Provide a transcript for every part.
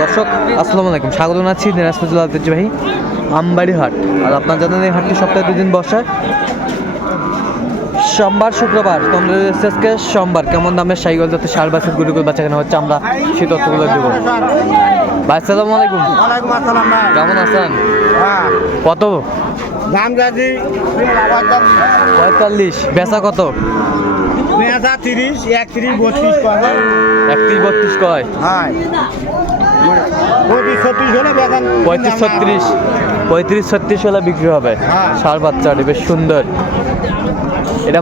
দর্শক আসসালামু আলাইকুম। স্বাগত জানাচ্ছি দিনাজপুর ঐতিহ্যবাহী আমবাড়ি হাট। আর আপনার জানেন এই হাটটি সপ্তাহে দুদিন বসে। সোমবার শুক্রবার তোমরা আজকে সোমবার। কেমন দামের সাইকেল যাতে সার বাছুর গুরুগুলো বাচ্চা কেনা হচ্ছে আমরা সেই তথ্যগুলো দেবো। ভাই আসসালামু আলাইকুম। ওয়ালাইকুম কেমন আছেন? হ্যাঁ। কত? দাম পঁয়তাল্লিশ। বেচা কত? পেঁচা তিরিশ একত্রিশ, বত্রিশ পাবে একত্রিশ বত্রিশ কয়? পঁচিশ ছত্রিশ হলে পঁয়ত্রিশ, ছত্রিশ পঁয়ত্রিশ হলে বিক্রি হবে। সার বাচ্চাটি বেশ সুন্দর। এটা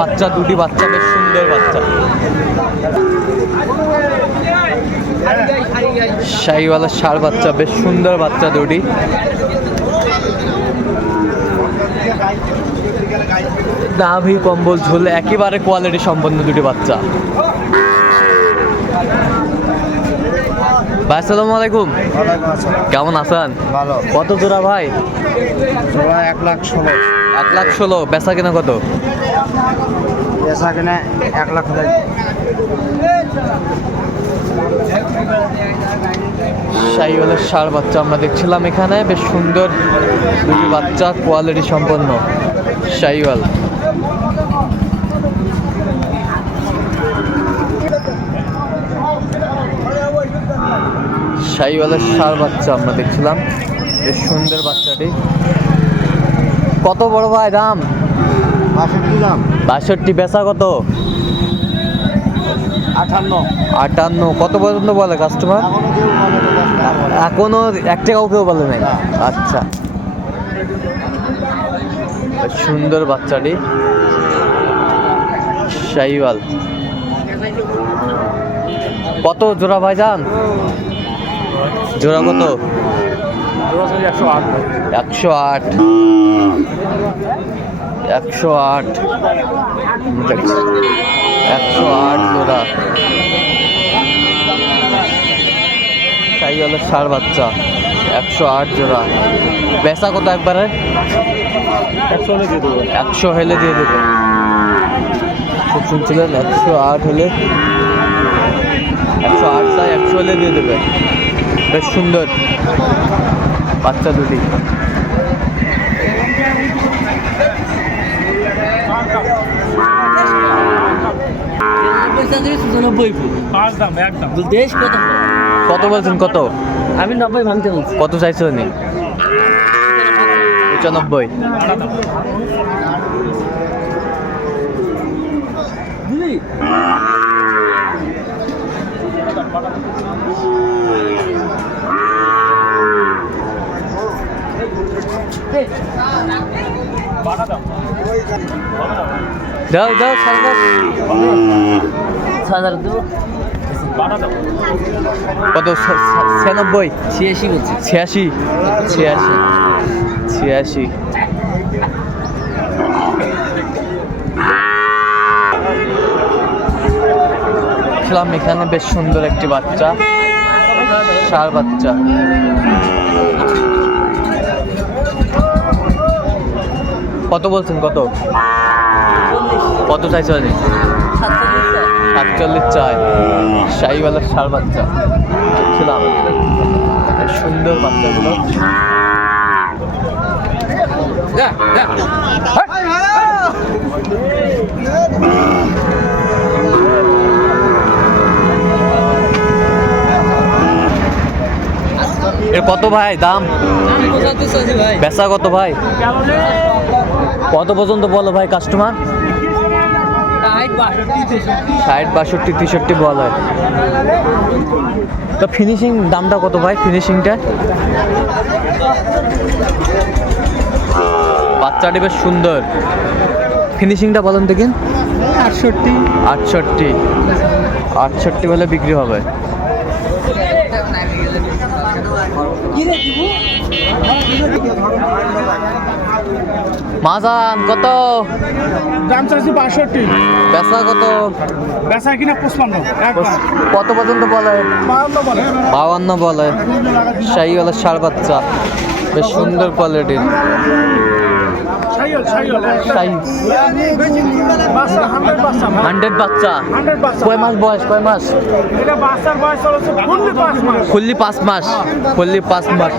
বাচ্চা, দুটি বাচ্চা, বেশ সুন্দর বাচ্চা। শাহিওয়ালের সার বাচ্চা বেশ সুন্দর বাচ্চা দুটি। নাভি কম্বল ঝুলে একেবারে কোয়ালিটি সম্পন্ন দুটি বাচ্চা। ভাই আসসালামু আলাইকুম। কেমন আছেন? ভালো। কত জোড়া ভাই? জোড়া এক লাখ ষোলো। এক লাখ ষোলো বেচা কেনা কত? কিনে এক লাখ শাহিওয়ালের সার বাচ্চা আমরা দেখছিলাম এখানে। বেশ সুন্দর দুটি বাচ্চা কোয়ালিটি সম্পন্ন শাহিওয়াল। শাহিওয়ালের সার বাচ্চা আমরা দেখছিলাম। বেশ সুন্দর বাচ্চাটি। কত বড় ভাই দাম বাষট্টি দাম বাষট্টি বেচা কত? আটান্ন। আটান্ন। কত পর্যন্ত বলে কাস্টমার এখনও এক টাকাও কেউ বলে নাই। আচ্ছা। সুন্দর বাচ্চাটি। শাহিওয়াল। কত জোড়া ভাইজান? জোড়া কত? একশো আট। একশো আট। একশো আট জোড়া। শাহিওয়ালের সার বাচ্চা একশো আট জোড়া। বেচা কত একবারে? একশো হলে দিয়ে দেবো। একশো হেলে দিয়ে দেবে। শুনছিলেন একশো আট হলে একশো আট চাই একশো হলে দিয়ে দেবে। বেশ সুন্দর। বাচ্চা দুটি। দেশ কত? কত বলছেন কত? আমি নব্বই ভাঙতে বলছি। কত চাইছো উনি? পঁচানব্বই। দাও দাও সাড়ে দাও। হাজার দেবো। কত? ছিয়ানব্বই? ছিয়াশি বলছি। ছিয়াশি? ছিয়াশি। ছিয়াশি। দেখলাম এখানে বেশ সুন্দর একটি বাচ্চা। সার বাচ্চা। কত বলছেন? কত? কত চাইছে? সাতচল্লিশ চাই শাহিওয়ালার সার বাচ্চা। সুন্দর বাচ্চাগুলো। এর কত ভাই? দাম? বেচা কত ভাই? কত পর্যন্ত বলো ভাই কাস্টমার ষাট বাষট্টি তেষট্টি বল হয়। তো ফিনিশিং দামটা কত ভাই? ফিনিশিংটা বাচ্চাটি বেশ সুন্দর। ফিনিশিংটা বলেন দেখেন আটষট্টি। আটষট্টি। আটষট্টি হলে বিক্রি হবে। মাজান কত? দাম চাইছি বাষট্টি। বেচা কত? বেচা কিনা পঁচপান্ন কত পর্যন্ত বলে? বাউান্ন বলে। বলে। শাহিওয়ালা সার বাচ্চা। বেশ সুন্দর কোয়ালিটির হান্ড্রেড বাচ্চা। কয় মাস বয়স কয় মাস? ফুললি পাঁচ মাস। ফুললি পাঁচ মাস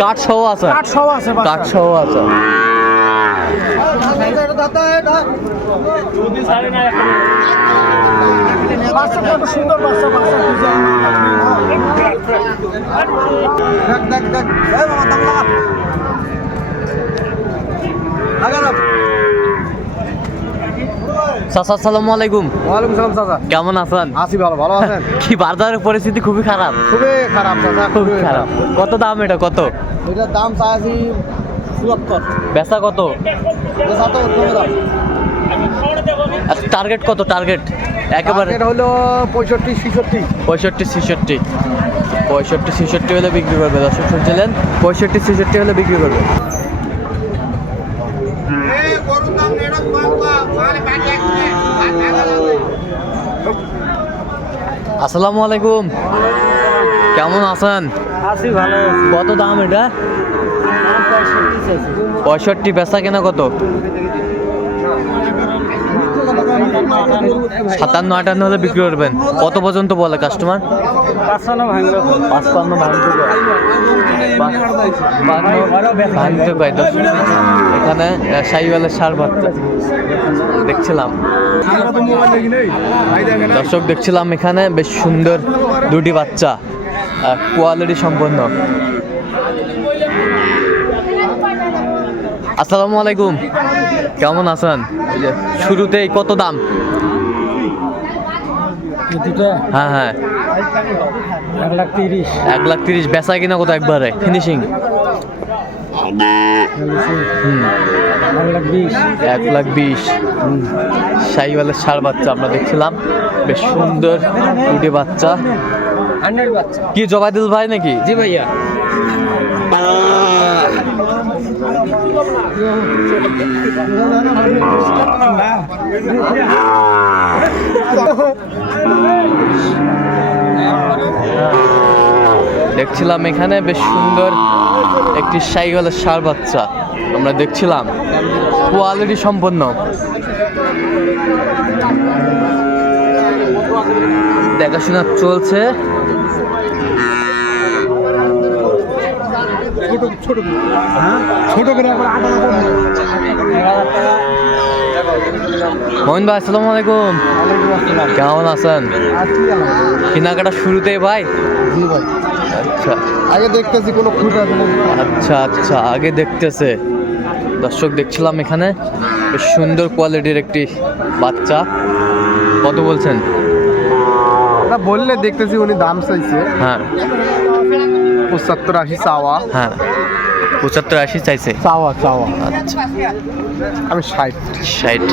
কাঠ সহ আছে। কাঠ সহ আছে? সুন্দর বাচ্চা বাচ্চা চাচা আসসালামু আলাইকুম। ওয়ালাইকুম সালাম চাচা। কেমন আছেন? আছি ভালো ভালো আছেন? কি বাজারের পরিস্থিতি খুবই খারাপ। খুবই খারাপ চাচা খুবই খারাপ। কত দাম এটা কত? এটার দাম চাইছি চুয়াত্তর। বেচা কত? বেচা তো টার্গেট কত টার্গেট একেবারে হলো পঁয়ষট্টি ছিষট্টি। পঁয়ষট্টি ছেষট্টি। পঁয়ষট্টি ছেষট্টি হলে বিক্রি করবে। দর্শক শুনছিলেন? পঁয়ষট্টি ছেষট্টি হলে বিক্রি করবে। আসসালামু আলাইকুম। কেমন আছেন? আছি ভালো কত দাম এটা? পঁয়ষট্টি বেচা কেনা কত? সাতান্ন আটান্ন হলে বিক্রি করবেন। কত পর্যন্ত বলে কাস্টমার পাঁচশো পাঁচপান্ন ভাঙতে ভাঙতে পাই এখানে সাইওয়ালের সার বাচ্চা দেখছিলাম। দর্শক দেখছিলাম এখানে বেশ সুন্দর দুটি বাচ্চা কোয়ালিটি সম্পন্ন। আসসালামু আলাইকুম। কেমন আছেন? শুরুতেই কত দাম? হ্যাঁ হ্যাঁ। এক লাখ তিরিশ। এক লাখ তিরিশ বেচা কিনা কত একবারে? ফিনিশিং এক লাখ বিশ। শাহিওয়ালের সার বাচ্চা আমরা দেখছিলাম। বেশ সুন্দর দুটি বাচ্চা। কি জবাইদুল ভাই নাকি? জি ভাইয়া। দেখছিলাম এখানে বেশ সুন্দর একটি সাইকেলের সার বাচ্চা। আমরা দেখছিলাম। কোয়ালিটি সম্পন্ন। দেখাশোনা চলছে। ছোট ছোট করে। একবার মোহন ভাই আসসালামু আলাইকুম। কেমন আছেন? কেনাকাটা শুরুতেই ভাই? আচ্ছা। আগে দেখতেছি কোনো খুঁট আছে আচ্ছা আচ্ছা আগে দেখতেছে। দর্শক দেখছিলাম এখানে। বেশ সুন্দর কোয়ালিটির একটি বাচ্চা। কত বলছেন? না বললে দেখতেছি উনি দাম চাইছে। হ্যাঁ। পঁচাত্তর আশি চাওয়া। হ্যাঁ। পঁচাত্তর আশি চাইছে। চাওয়া চাওয়া। আচ্ছা। আমি ষাট। ষাট।